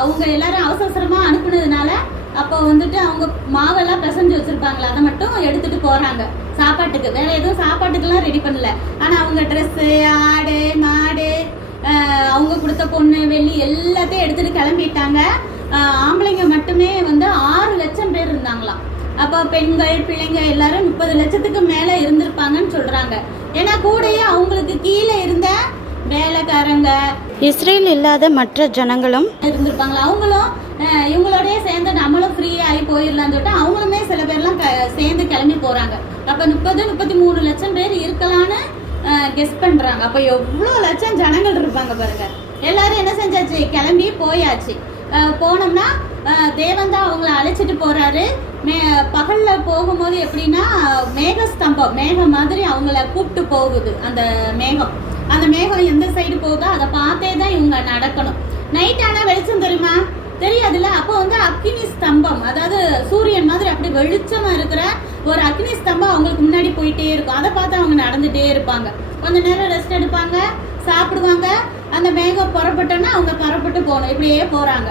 அவங்க எல்லாரும் அவசரமா அனுப்புனதுனால அப்போ வந்துட்டு அவங்க மாவெல்லாம் பிசைஞ்சு வச்சிருப்பாங்களா, அதை மட்டும் எடுத்துட்டு போறாங்க சாப்பாட்டுக்கு. வேற எதுவும் சாப்பாட்டுக்கெல்லாம் ரெடி பண்ணல. ஆனா அவங்க ட்ரெஸ்ஸு, ஆடு, மாடு, அவங்க கொடுத்த பொண்ணு வெள்ளி எல்லாத்தையும் எடுத்துட்டு கிளம்பிட்டாங்க. ஆம்பளைங்க மட்டுமே வந்து 6 லட்சம் பேர் இருந்தாங்களாம். அப்போ பெண்கள் பிள்ளைங்க எல்லாரும் 30 லட்சத்துக்கு மேல இருந்திருப்பாங்கன்னு சொல்றாங்க. ஏன்னா கூடயே அவங்களுக்கு கீழே இருந்த வேலைக்காரங்க, இஸ்ரேல் இல்லாத மற்ற ஜனங்களும் இருந்திருப்பாங்களா. அவங்களும் இவங்களோடய சேர்ந்து நம்மளும் ஃப்ரீ ஆகி போயிடலான்னு சொல்லிட்டு அவங்களுமே சில பேர்லாம் சேர்ந்து கிளம்பி போறாங்க. அப்ப 30-33 லட்சம் பேர் இருக்கலான்னு கெஸ் பண்றாங்க. அப்ப எவ்வளவு லட்சம் ஜனங்கள் இருப்பாங்க பாருங்க. எல்லாரும் என்ன செஞ்சாச்சு, கிளம்பி போயாச்சு. போனோம்னா தேவன் தான் அவங்கள அழைச்சிட்டு போறாரு. பகல்ல போகும்போது எப்படின்னா மேகஸ்தம்பம், மேகம் மாதிரி அவங்கள கூப்பிட்டு போகுது. அந்த மேகம் எந்த சைடு போகுதோ அதை பார்த்தே தான் இவங்க நடக்கணும். நைட் ஆனா வெளிச்சம் தெரியுமா, தெரியாதுல்ல. அப்போ வந்து அக்னி ஸ்தம்பம், அதாவது சூரியன் மாதிரி அப்படி வெளிச்சமா இருக்கிற ஒரு அக்னி ஸ்தம்பம் அவங்களுக்கு முன்னாடி போயிட்டே இருக்கும். அதை பார்த்து அவங்க நடந்துட்டே இருப்பாங்க. கொஞ்ச நேரம் ரெஸ்ட் எடுப்பாங்க, சாப்பிடுவாங்க. அந்த மேகம் புறப்பட்டோன்னா அவங்க புறப்பட்டு போகணும். இப்படியே போறாங்க.